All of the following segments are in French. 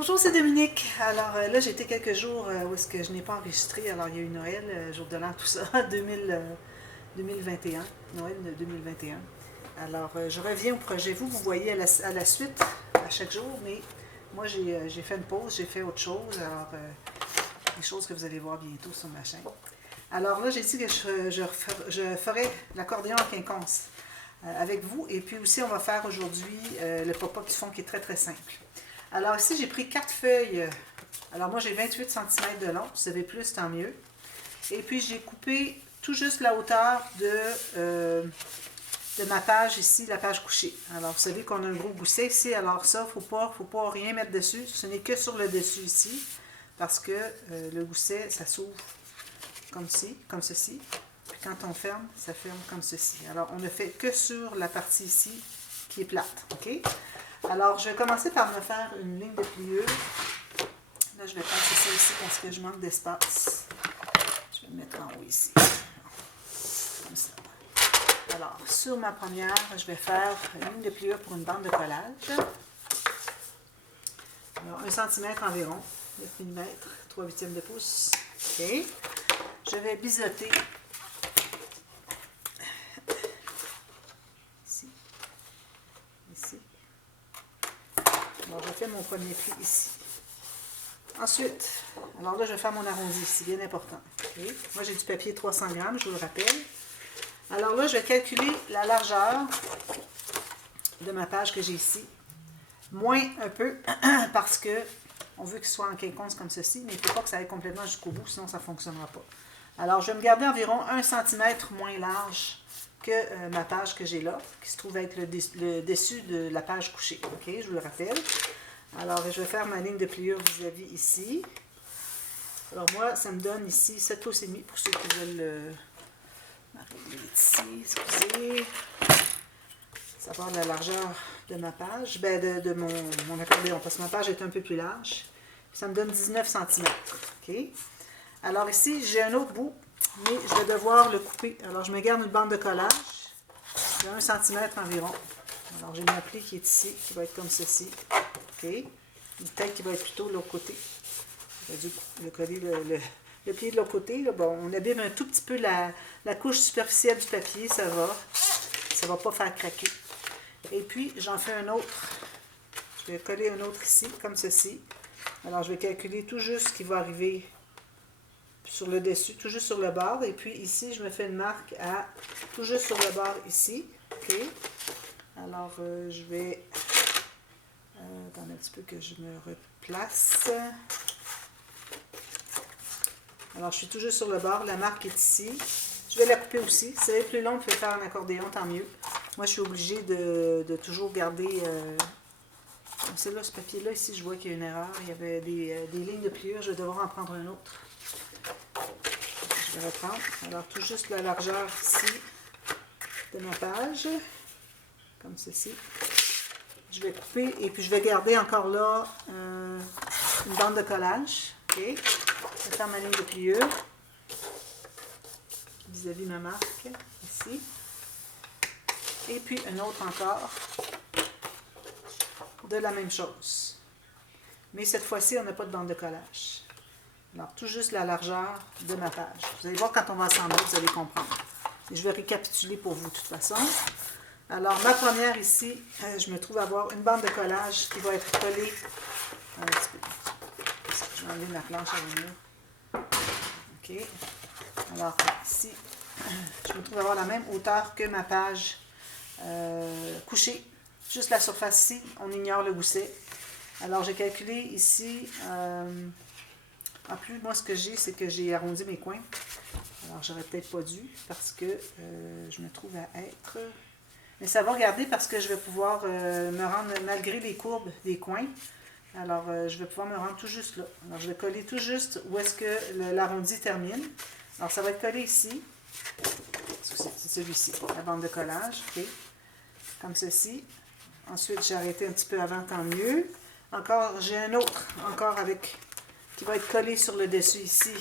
Bonjour, c'est Dominique. Alors là, j'ai été quelques jours où est-ce que je n'ai pas enregistré. Alors, il y a eu Noël, jour de l'an, tout ça, 2021, Noël de 2021. Alors, je reviens au projet. Vous voyez à la suite, à chaque jour, mais moi, j'ai fait une pause, j'ai fait autre chose. Alors, des choses que vous allez voir bientôt sur ma chaîne. Alors là, j'ai dit que je ferai l'accordéon en quinconce avec vous. Et puis aussi, on va faire aujourd'hui le pop-up du fond qui est très, très simple. Alors ici, j'ai pris 4 feuilles. Alors moi, j'ai 28 cm de long. Si vous avez plus, tant mieux. Et puis, j'ai coupé tout juste la hauteur de ma page ici, la page couchée. Alors, vous savez qu'on a un gros gousset ici. Alors ça, il ne faut pas rien mettre dessus. Ce n'est que sur le dessus ici. Parce que le gousset, ça s'ouvre comme ceci. Puis quand on ferme, ça ferme comme ceci. Alors, on ne fait que sur la partie ici qui est plate. OK? Alors, je vais commencer par me faire une ligne de pliure. Là, je vais passer ça ici parce que je manque d'espace. Je vais le mettre en haut ici. Comme ça. Alors, sur ma première, je vais faire une ligne de pliure pour une bande de collage. Alors, 1 cm environ, 9 mm, 3/8 de pouce. OK. Je vais biseauter ici. Alors, je fais mon premier pli ici. Ensuite, alors là, je vais faire mon arrondi, c'est bien important. Okay. Moi, j'ai du papier 300 grammes, je vous le rappelle. Alors là, je vais calculer la largeur de ma page que j'ai ici. Moins un peu, parce que on veut qu'il soit en quinconce comme ceci, mais il ne faut pas que ça aille complètement jusqu'au bout, sinon ça ne fonctionnera pas. Alors, je vais me garder environ 1 cm moins large que ma page que j'ai là, qui se trouve être le dessus de la page couchée. OK, je vous le rappelle. Alors, je vais faire ma ligne de pliure vis-à-vis ici. Alors, moi, ça me donne ici 7 pouces et demi pour ceux qui veulent m'arriver ici. Excusez. Ça part de la largeur de ma page, de mon accordéon, parce que ma page est un peu plus large. Ça me donne 19 cm. OK? Alors, ici, j'ai un autre bout, mais je vais devoir le couper. Alors, je me garde une bande de collage de 1 cm environ. Alors, j'ai ma pli qui est ici, qui va être comme ceci. OK. Une tête qui va être plutôt de l'autre côté. Je vais dû coller le pied de l'autre côté. Là. Bon, on abîme un tout petit peu la couche superficielle du papier, ça va. Ça ne va pas faire craquer. Et puis, j'en fais un autre. Je vais coller un autre ici, comme ceci. Alors, je vais calculer tout juste ce qui va arriver sur le dessus, tout juste sur le bord. Et puis, ici, je me fais une marque à tout juste sur le bord ici. OK. Alors, je vais... attendez un petit peu que je me replace. Alors, je suis tout juste sur le bord. La marque est ici. Je vais la couper aussi. Si c'est plus long, vous pouvez faire un accordéon, tant mieux. Moi, je suis obligée de toujours garder... c'est là, ce papier-là, ici, je vois qu'il y a une erreur. Il y avait des lignes de pliure. Je vais devoir en prendre un autre. Je vais reprendre. Alors, tout juste la largeur ici de ma page. Comme ceci. Je vais couper et puis je vais garder encore là une bande de collage. OK. Je vais faire ma ligne de pliure vis-à-vis ma marque ici. Et puis une autre encore de la même chose. Mais cette fois-ci, on n'a pas de bande de collage. Alors, tout juste la largeur de ma page. Vous allez voir quand on va assembler, vous allez comprendre. Et je vais récapituler pour vous de toute façon. Alors, ma première ici, je me trouve avoir une bande de collage qui va être collée un petit peu. Je vais enlever ma planche à venir. OK. Alors, ici, je me trouve avoir la même hauteur que ma page couchée. Juste la surface ici, on ignore le gousset. Alors, j'ai calculé ici, en plus, moi, ce que j'ai, c'est que j'ai arrondi mes coins. Alors, j'aurais peut-être pas dû, parce que je me trouve à être... Mais ça va garder parce que je vais pouvoir me rendre, malgré les courbes des coins, alors je vais pouvoir me rendre tout juste là. Alors, je vais coller tout juste où est-ce que l'arrondi termine. Alors, ça va être collé ici. C'est celui-ci, la bande de collage. OK. Comme ceci. Ensuite, j'ai arrêté un petit peu avant, tant mieux. Encore, j'ai un autre, encore avec, qui va être collé sur le dessus ici.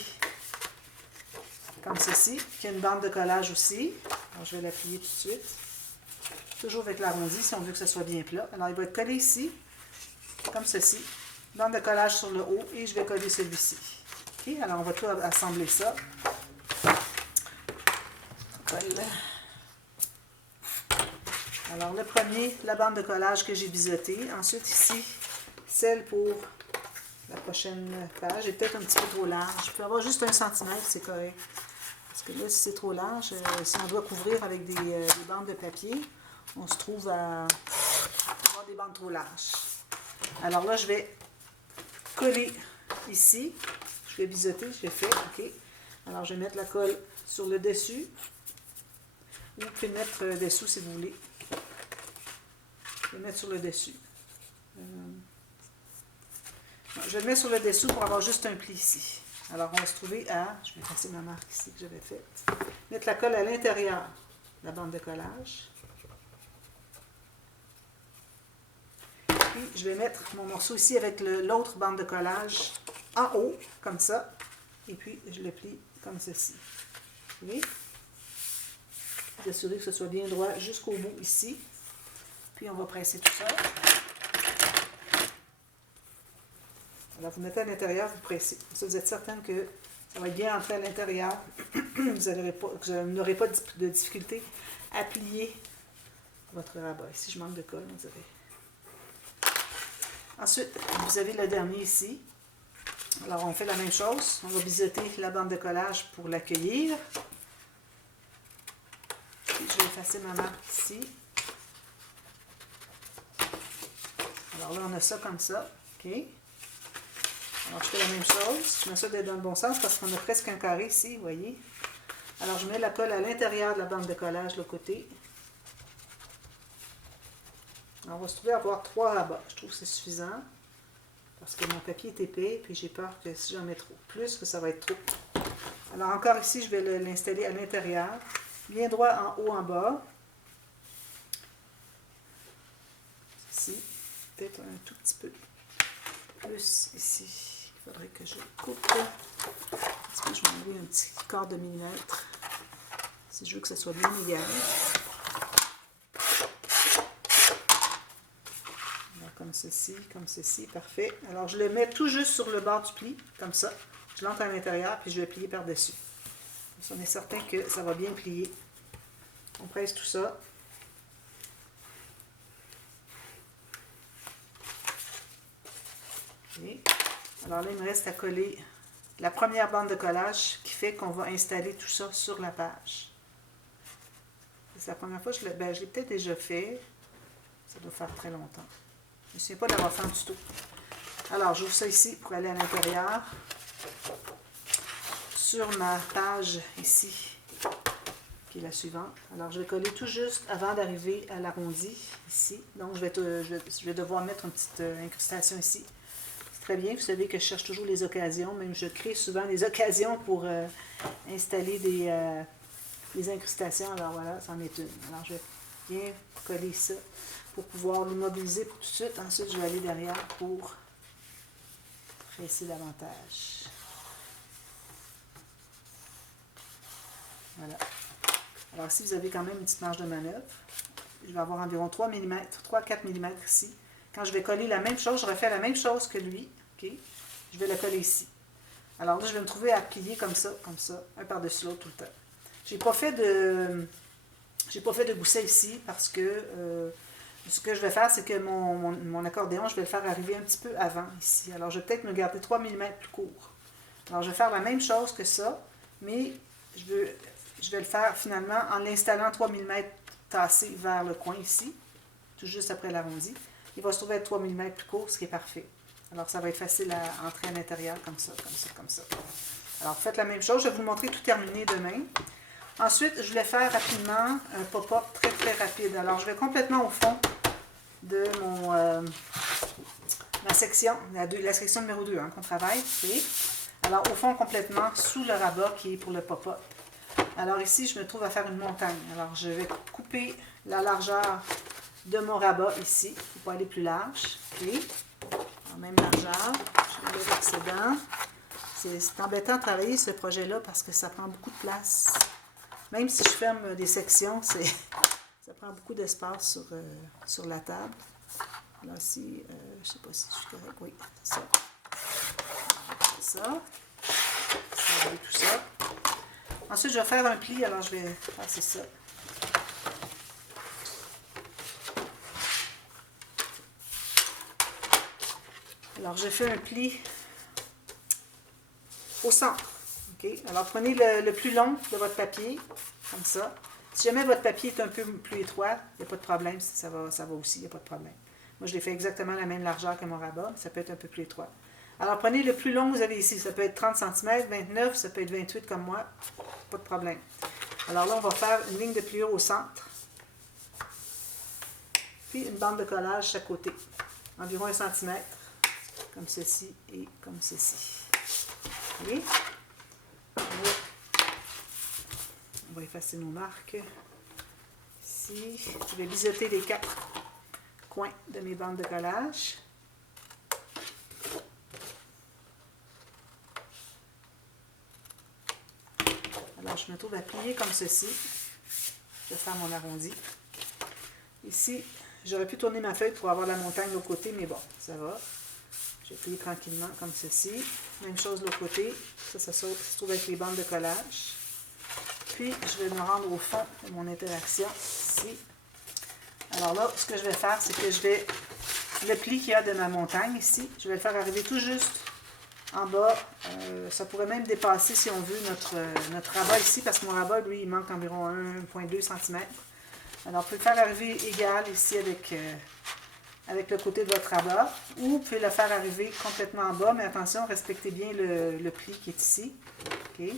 Comme ceci. Qui a une bande de collage aussi. Alors, je vais l'appuyer tout de suite. Toujours avec l'arrondi, si on veut que ce soit bien plat. Alors, il va être collé ici, comme ceci. bande de collage sur le haut et je vais coller celui-ci. OK, alors on va tout assembler ça. Alors le premier, la bande de collage que j'ai biseautée. Ensuite ici, celle pour la prochaine page est peut-être un petit peu trop large. Je peux avoir juste 1 cm, c'est correct. Parce que là, si c'est trop large, si on doit couvrir avec des bandes de papier, on se trouve à avoir des bandes trop larges. Alors là, je vais coller ici. Je vais biseauter, je fais, OK. Alors, je vais mettre la colle sur le dessus. Ou vous pouvez mettre dessous si vous voulez. Je vais mettre sur le dessus. Je vais le mettre sur le dessous pour avoir juste un pli ici. Alors, on va se trouver à... Je vais effacer ma marque ici que j'avais faite. Mettre la colle à l'intérieur de la bande de collage. Puis, je vais mettre mon morceau ici avec l'autre bande de collage en haut, comme ça. Et puis, je le plie comme ceci. Vous voyez? Vous assurez que ce soit bien droit jusqu'au bout ici. Puis, on va presser tout ça. Alors, vous mettez à l'intérieur, vous pressez. Comme ça, vous êtes certaine que ça va être bien entré à l'intérieur. Vous n'aurez pas de difficulté à plier votre rabat. Ici, je manque de colle, on dirait. Ensuite, vous avez le dernier ici. Alors, on fait la même chose. On va biseauter la bande de collage pour l'accueillir. Je vais effacer ma marque ici. Alors là, on a ça comme ça. OK. Alors, je fais la même chose. Je m'assure d'être dans le bon sens parce qu'on a presque un carré ici, vous voyez. Alors, je mets la colle à l'intérieur de la bande de collage, le côté. Alors, on va se trouver à avoir 3 rabats. Je trouve que c'est suffisant parce que mon papier est épais, puis j'ai peur que si j'en mets trop plus, que ça va être trop. Alors, encore ici, je vais l'installer à l'intérieur. Bien droit en haut, en bas. Ici. Peut-être un tout petit peu plus ici. Il faudrait que je coupe. Est-ce que je vais enlever un petit quart de millimètre si je veux que ça soit bien égal. Alors, comme ceci, parfait. Alors, je le mets tout juste sur le bord du pli, comme ça. Je l'entre à l'intérieur, puis je vais plier par-dessus. On est certain que ça va bien plier. On presse tout ça. Okay. Alors là, il me reste à coller la première bande de collage qui fait qu'on va installer tout ça sur la page. C'est la première fois que je l'ai peut-être déjà fait. Ça doit faire très longtemps. Je ne me souviens pas d'avoir fait du tout. Alors, j'ouvre ça ici pour aller à l'intérieur. Sur ma page ici, qui est la suivante. Alors, je vais coller tout juste avant d'arriver à l'arrondi ici. Donc, je vais devoir mettre une petite incrustation ici. Très bien, vous savez que je cherche toujours les occasions, même je crée souvent des occasions pour installer des incrustations. Alors voilà, c'en est une. Alors je vais bien coller ça pour pouvoir l'immobiliser pour tout de suite. Ensuite, je vais aller derrière pour presser davantage. Voilà. Alors ici, vous avez quand même une petite marge de manœuvre. Je vais avoir environ 3 à 4 mm ici. Quand je vais coller la même chose, je refais la même chose que lui. Okay. Je vais le coller ici. Alors là, je vais me trouver à plier comme ça, un par-dessus l'autre tout le temps. J'ai pas fait de gousset ici parce que ce que je vais faire, c'est que mon accordéon, je vais le faire arriver un petit peu avant ici. Alors, je vais peut-être me garder 3 mm plus court. Alors, je vais faire la même chose que ça, mais je vais le faire finalement en l'installant 3 mm tassés vers le coin ici, tout juste après l'arrondi. Il va se trouver à 3 mm plus court, ce qui est parfait. Alors, ça va être facile à entrer à l'intérieur, comme ça. Alors, faites la même chose. Je vais vous montrer tout terminé demain. Ensuite, je voulais faire rapidement un pop-up très, très rapide. Alors, je vais complètement au fond de ma section, la section numéro 2 qu'on travaille. Okay. Alors, au fond, complètement, sous le rabat qui est pour le pop-up. Alors, ici, je me trouve à faire une montagne. Alors, je vais couper la largeur de mon rabat ici, pour aller plus large. Okay. En même largeur, je vais l'excédent. C'est embêtant de travailler ce projet-là parce que ça prend beaucoup de place. Même si je ferme des sections, ça prend beaucoup d'espace sur la table. Là, si, je ne sais pas si je suis correct, oui, ça. Ça. Ça va tout ça. Ensuite, je vais faire un pli, alors je vais passer ça. Alors, je fais un pli au centre. Okay? Alors, prenez le plus long de votre papier, comme ça. Si jamais votre papier est un peu plus étroit, il n'y a pas de problème, ça va aussi, il n'y a pas de problème. Moi, je l'ai fait exactement la même largeur que mon rabat, mais ça peut être un peu plus étroit. Alors, prenez le plus long que vous avez ici. Ça peut être 30 cm, 29, ça peut être 28 comme moi, pas de problème. Alors là, on va faire une ligne de pliure au centre, puis une bande de collage chaque côté, environ 1 cm, comme ceci et comme ceci. Okay? On va effacer nos marques. Ici, je vais biseauter les 4 coins de mes bandes de collage. Alors, je me trouve à plier comme ceci. Je vais faire mon arrondi. Ici, j'aurais pu tourner ma feuille pour avoir la montagne de l'autre côté, mais bon, ça va. Je vais plier tranquillement comme ceci. Même chose de l'autre côté. Ça se trouve avec les bandes de collage. Puis, je vais me rendre au fond de mon interaction, ici. Alors là, ce que je vais faire, c'est que je vais, le pli qu'il y a de ma montagne ici, je vais le faire arriver tout juste en bas. Ça pourrait même dépasser, si on veut, notre rabat ici, parce que mon rabat, lui, il manque environ 1,2 cm. Alors, vous pouvez le faire arriver égal ici avec le côté de votre rabat, ou vous pouvez le faire arriver complètement en bas, mais attention, respectez bien le pli qui est ici. OK?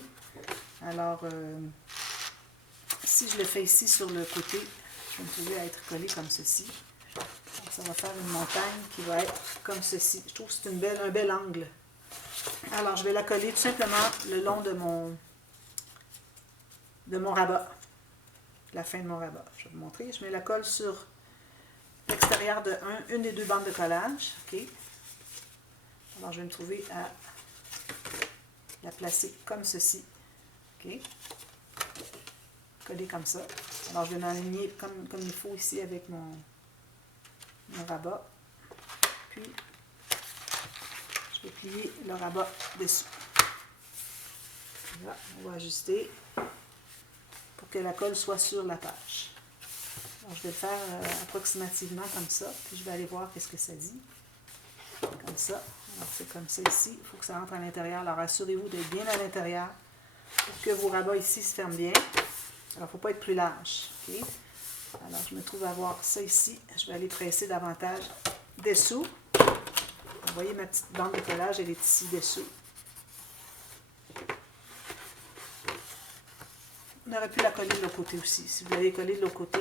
Alors, si je le fais ici sur le côté, je vais me trouver à être collé comme ceci. Donc, ça va faire une montagne qui va être comme ceci. Je trouve que c'est un bel angle. Alors, je vais la coller tout simplement le long de mon rabat. La fin de mon rabat. Je vais vous montrer. Je mets la colle sur l'extérieur de une des deux bandes de collage. OK? Alors, je vais me trouver à la placer comme ceci. OK? Coller comme ça. Alors, je vais m'aligner comme il faut ici avec mon rabat. Puis, je vais plier le rabat dessus. Là, on va ajuster pour que la colle soit sur la page. Alors, je vais le faire approximativement comme ça. Puis, je vais aller voir qu'est-ce que ça dit. Comme ça. Alors, c'est comme ça ici. Il faut que ça rentre à l'intérieur. Alors, assurez-vous d'être bien à l'intérieur pour que vos rabats ici se ferment bien. Alors, il ne faut pas être plus large. Okay? Alors, je me trouve à avoir ça ici. Je vais aller presser davantage dessous. Vous voyez, ma petite bande de collage, elle est ici dessous. On aurait pu la coller de l'autre côté aussi. Si vous l'avez collée de l'autre côté,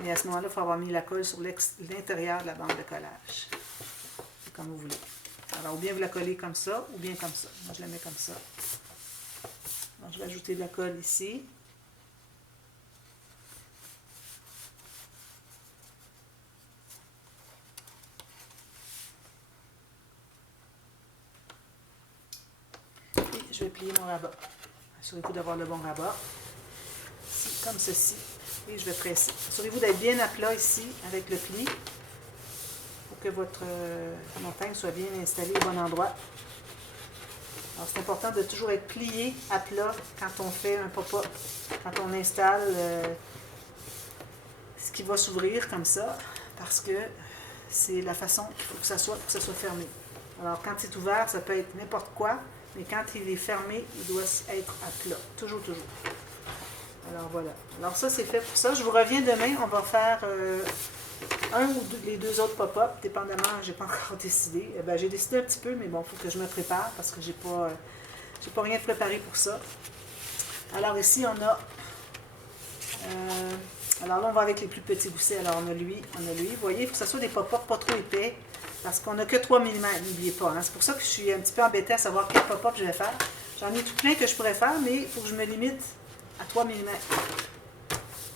mais à ce moment-là, il faut avoir mis la colle sur l'intérieur de la bande de collage. C'est comme vous voulez. Alors, ou bien vous la collez comme ça, ou bien comme ça. Moi, je la mets comme ça. Alors, je vais ajouter de la colle ici. Je vais plier mon rabat. Assurez-vous d'avoir le bon rabat. Ici, comme ceci. Et je vais presser. Assurez-vous d'être bien à plat ici avec le pli pour que votre montagne soit bien installée au bon endroit. Alors, c'est important de toujours être plié à plat quand on fait un pop-up, quand on installe ce qui va s'ouvrir comme ça, parce que c'est la façon qu'il faut que ça soit fermé. Alors, quand c'est ouvert, ça peut être n'importe quoi. Mais quand il est fermé, il doit être à plat. Toujours, toujours. Alors voilà. Alors ça, c'est fait pour ça. Je vous reviens demain. On va faire un ou les deux autres pop-up, dépendamment. Je n'ai pas encore décidé. J'ai décidé un petit peu, mais bon, il faut que je me prépare parce que j'ai pas rien préparé pour ça. Alors ici, on a... alors là, on va avec les plus petits goussets. Alors on a lui. Vous voyez, il faut que ce soit des pop-up pas trop épais. Parce qu'on n'a que 3 mm, n'oubliez pas. Hein. C'est pour ça que je suis un petit peu embêtée à savoir quel pop-up je vais faire. J'en ai tout plein que je pourrais faire, mais il faut que je me limite à 3 mm.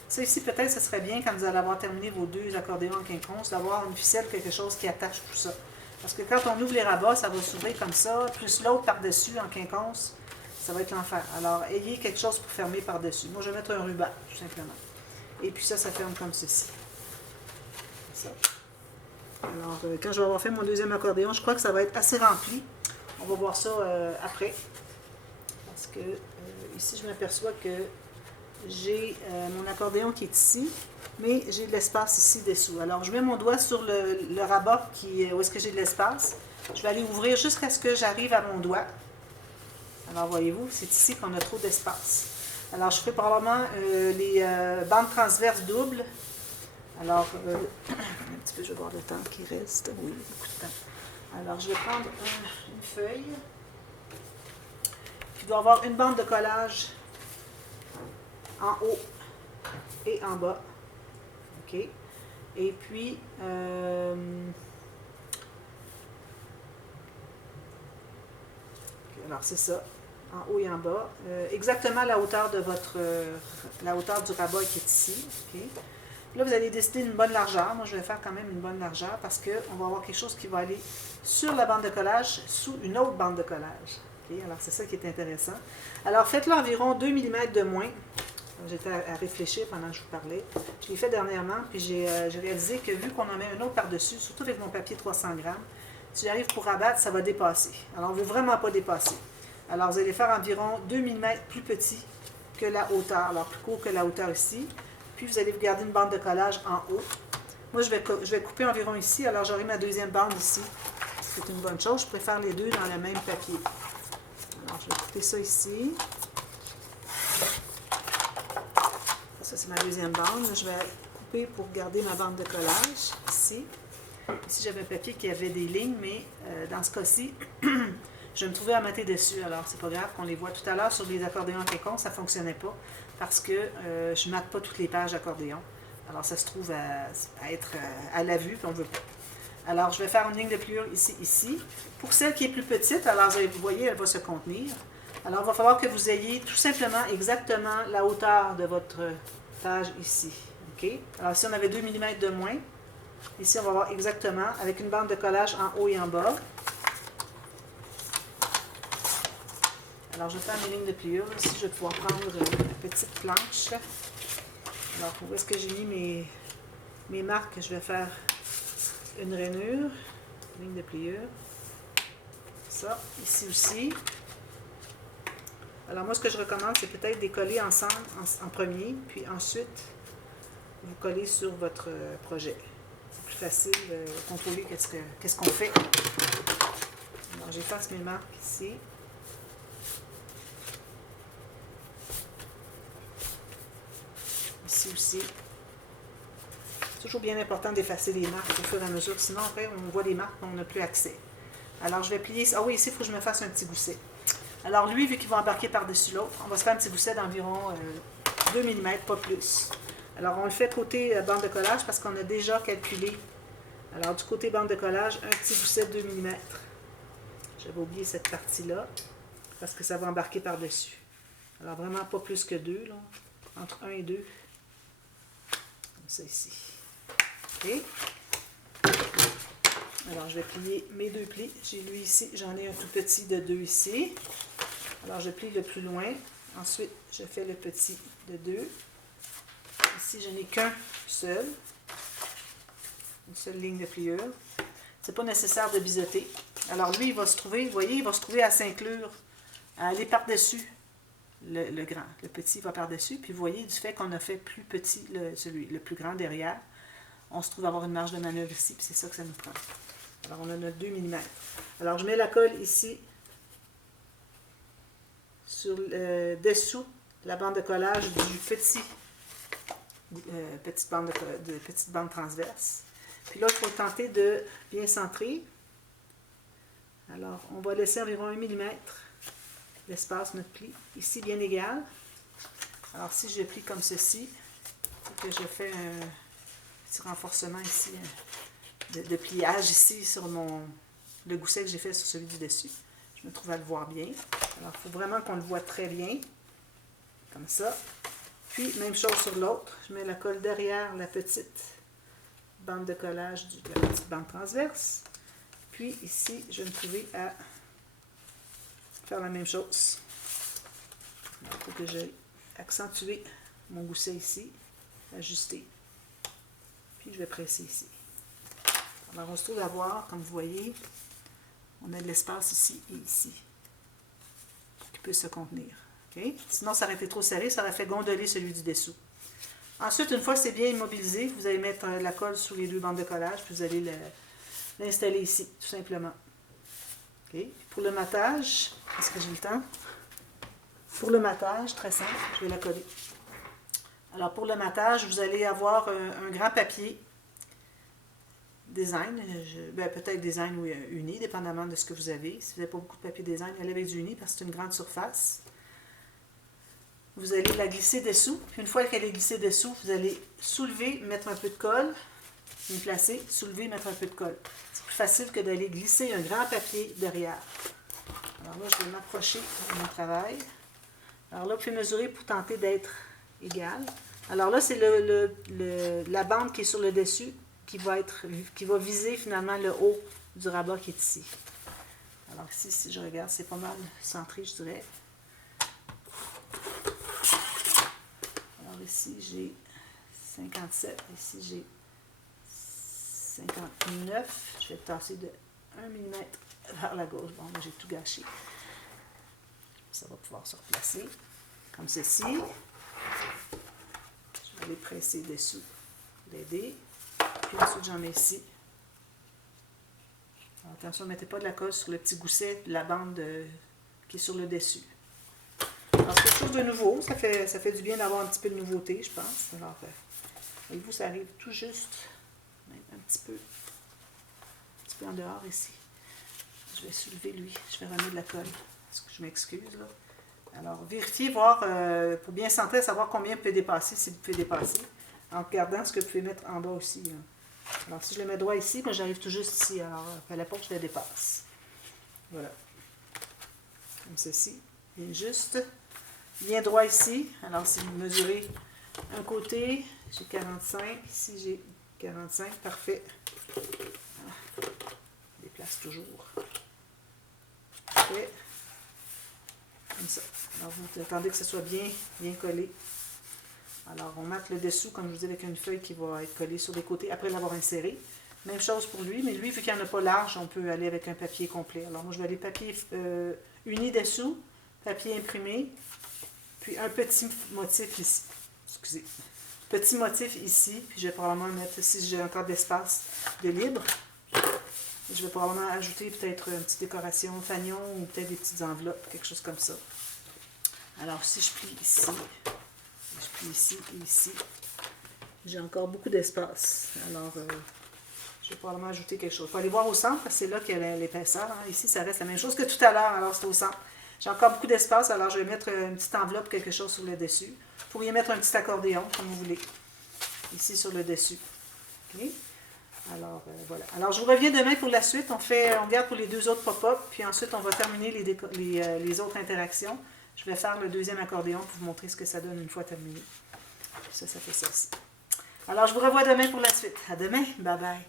Ça ici, peut-être, ce serait bien, quand vous allez avoir terminé vos deux accordéons en quinconce, d'avoir une ficelle, quelque chose qui attache tout ça. Parce que quand on ouvre les rabats, ça va s'ouvrir comme ça, plus l'autre par-dessus en quinconce, ça va être l'enfer. Alors, ayez quelque chose pour fermer par-dessus. Moi, je vais mettre un ruban, tout simplement. Et puis ça ferme comme ceci. Ça. Alors, quand je vais avoir fait mon deuxième accordéon, je crois que ça va être assez rempli. On va voir ça après. Parce que ici, je m'aperçois que j'ai mon accordéon qui est ici, mais j'ai de l'espace ici dessous. Alors, je mets mon doigt sur le rabat où est-ce que j'ai de l'espace. Je vais aller ouvrir jusqu'à ce que j'arrive à mon doigt. Alors, voyez-vous, c'est ici qu'on a trop d'espace. Alors, je ferai probablement les bandes transverses doubles. Alors, un petit peu, je vais voir le temps qui reste. Oui, beaucoup de temps. Alors, je vais prendre une feuille. Puis, il doit y avoir une bande de collage en haut et en bas. OK? Et puis, alors c'est ça, en haut et en bas. Exactement la hauteur de la hauteur du rabat qui est ici. Okay? Là, vous allez décider une bonne largeur. Moi, je vais faire quand même une bonne largeur parce qu'on va avoir quelque chose qui va aller sur la bande de collage sous une autre bande de collage. Okay? Alors, c'est ça qui est intéressant. Alors, faites-le environ 2 mm de moins. J'étais à réfléchir pendant que je vous parlais. Je l'ai fait dernièrement, puis j'ai réalisé que vu qu'on en met un autre par-dessus, surtout avec mon papier 300 grammes, si j'arrive pour rabattre, ça va dépasser. Alors, on ne veut vraiment pas dépasser. Alors, vous allez faire environ 2 mm plus petit que la hauteur, alors plus court que la hauteur ici. Puis, vous allez vous garder une bande de collage en haut. Moi, je vais couper environ ici, alors j'aurai ma deuxième bande ici. C'est une bonne chose. Je préfère les deux dans le même papier. Alors, je vais couper ça ici. Ça, c'est ma deuxième bande. Je vais couper pour garder ma bande de collage ici. Ici, j'avais un papier qui avait des lignes, mais dans ce cas-ci, je me trouvais à mater dessus. Alors, c'est pas grave qu'on les voit tout à l'heure sur les accordéons quelconques, ça ne fonctionnait pas parce que je ne mate pas toutes les pages d'accordéon. Alors, ça se trouve à être à la vue, puis on ne veut pas. Alors, je vais faire une ligne de pliure ici, ici. Pour celle qui est plus petite, alors vous voyez, elle va se contenir. Alors, il va falloir que vous ayez tout simplement exactement la hauteur de votre page ici. OK? Alors, ici, on avait 2 mm de moins. Ici, on va voir exactement avec une bande de collage en haut et en bas. Alors, je vais faire mes lignes de pliure. Ici, je vais pouvoir prendre une petite planche. Alors, où est-ce que j'ai mis mes marques? Je vais faire une rainure, ligne de pliure. Ça, ici aussi. Alors, moi, ce que je recommande, c'est peut-être de les coller ensemble en premier, puis ensuite, vous collez sur votre projet. C'est plus facile de contrôler qu'est-ce qu'on fait. Alors, j'efface mes marques ici. Ici aussi. C'est toujours bien important d'effacer les marques au fur et à mesure, sinon après, on voit les marques, mais on n'a plus accès. Alors, je vais plier. Ah oui, ici, il faut que je me fasse un petit gousset. Alors, lui, vu qu'il va embarquer par-dessus l'autre, on va se faire un petit gousset d'environ 2 mm, pas plus. Alors, on le fait côté bande de collage parce qu'on a déjà calculé. Alors, du côté bande de collage, un petit gousset de 2 mm. J'avais oublié cette partie-là parce que ça va embarquer par-dessus. Alors, vraiment pas plus que 2, là. Entre 1 et 2. Comme ça ici. OK? Alors, je vais plier mes deux plis. J'ai lui ici, j'en ai un tout petit de 2 ici. Alors, je plie le plus loin. Ensuite, je fais le petit de 2. Ici, je n'ai qu'un seul. Une seule ligne de pliure. C'est pas nécessaire de biseauter. Alors, lui, il va se trouver, vous voyez, il va se trouver à s'inclure, à aller par-dessus le grand. Le petit va par-dessus. Puis, vous voyez, du fait qu'on a fait plus petit, le plus grand derrière, on se trouve à avoir une marge de manœuvre ici, puis c'est ça que ça nous prend. Alors, on a notre 2 mm. Alors, je mets la colle ici, sur dessous la bande de collage du petite bande transverse. Puis là, il faut tenter de bien centrer. Alors, on va laisser environ 1 mm l'espace, notre pli. Ici, bien égal. Alors, si je plie comme ceci, que je fais un petit renforcement ici, de pliage ici sur le gousset que j'ai fait sur celui du dessus. Je me trouve à le voir bien. Alors, il faut vraiment qu'on le voit très bien. Comme ça. Puis, même chose sur l'autre. Je mets la colle derrière la petite bande de collage de la petite bande transverse. Puis, ici, je vais me trouver à faire la même chose. Il faut que j'aille accentuer mon gousset ici, ajuster. Puis, je vais presser ici. Alors, on se trouve à voir, comme vous voyez, on a de l'espace ici et ici qui peut se contenir. Okay? Sinon, ça aurait été trop serré, ça aurait fait gondoler celui du dessous. Ensuite, une fois que c'est bien immobilisé, vous allez mettre la colle sur les deux bandes de collage, puis vous allez l'installer ici, tout simplement. Okay? Pour le matage, est-ce que j'ai le temps? Pour le matage, très simple, je vais la coller. Alors, pour le matage, vous allez avoir un grand papier design, peut-être design ou uni, dépendamment de ce que vous avez. Si vous n'avez pas beaucoup de papier design, allez avec du uni parce que c'est une grande surface. Vous allez la glisser dessous. Puis une fois qu'elle est glissée dessous, vous allez soulever, mettre un peu de colle, une placer, soulever, mettre un peu de colle. C'est plus facile que d'aller glisser un grand papier derrière. Alors là, je vais m'approcher de mon travail. Alors là, vous pouvez mesurer pour tenter d'être égal. Alors là, c'est la bande qui est sur le dessus qui va viser finalement le haut du rabat qui est ici. Alors ici, si je regarde, c'est pas mal centré, je dirais. Alors ici, j'ai 57. Ici, j'ai 59. Je vais tasser de 1 mm vers la gauche. Bon, là, j'ai tout gâché. Ça va pouvoir se replacer comme ceci. Je vais aller presser dessous, l'aider. Puis ensuite, j'en mets ici. Alors, attention, ne mettez pas de la colle sur le petit gousset de la bande qui est sur le dessus. Alors, c'est quelque chose de nouveau. Ça fait du bien d'avoir un petit peu de nouveauté, je pense. Alors, voyez-vous, ça arrive tout juste, même un petit peu en dehors ici. Je vais soulever lui. Je vais remettre de la colle. Je m'excuse, là. Alors, vérifiez, voir, pour bien centrer, savoir combien vous pouvez dépasser, si vous pouvez dépasser, en regardant ce que vous pouvez mettre en bas aussi. Là. Alors, si je le mets droit ici, moi j'arrive tout juste ici. Alors, il ne fallait pas que je le dépasse. Voilà. Comme ceci. Bien juste. Bien droit ici. Alors, si vous mesurez un côté, j'ai 45. Ici, j'ai 45. Parfait. Voilà. Je déplace toujours. Parfait. Comme ça. Alors, vous attendez que ce soit bien collé. Alors, on mate le dessous, comme je vous dis, avec une feuille qui va être collée sur les côtés après l'avoir inséré. Même chose pour lui, mais lui, vu qu'il n'y en a pas large, on peut aller avec un papier complet. Alors, moi, je vais aller papier uni dessous, papier imprimé, puis un petit motif ici. Excusez. Petit motif ici, puis je vais probablement mettre, si j'ai encore d'espace de libre, je vais probablement ajouter peut-être une petite décoration fanion ou peut-être des petites enveloppes, quelque chose comme ça. Alors, si je plie ici, et ici, j'ai encore beaucoup d'espace. Alors, je vais probablement ajouter quelque chose. Il faut aller voir au centre, parce que c'est là qu'il y a l'épaisseur. Hein. Ici, ça reste la même chose que tout à l'heure, alors c'est au centre. J'ai encore beaucoup d'espace, alors je vais mettre une petite enveloppe, quelque chose sur le dessus. Vous pourriez mettre un petit accordéon, comme vous voulez, ici sur le dessus. Okay? Alors, voilà. Alors, je vous reviens demain pour la suite. On garde pour les deux autres pop-up, puis ensuite, on va terminer les autres interactions. Je vais faire le deuxième accordéon pour vous montrer ce que ça donne une fois terminé. Puis ça fait ça aussi. Alors, je vous revois demain pour la suite. À demain. Bye bye.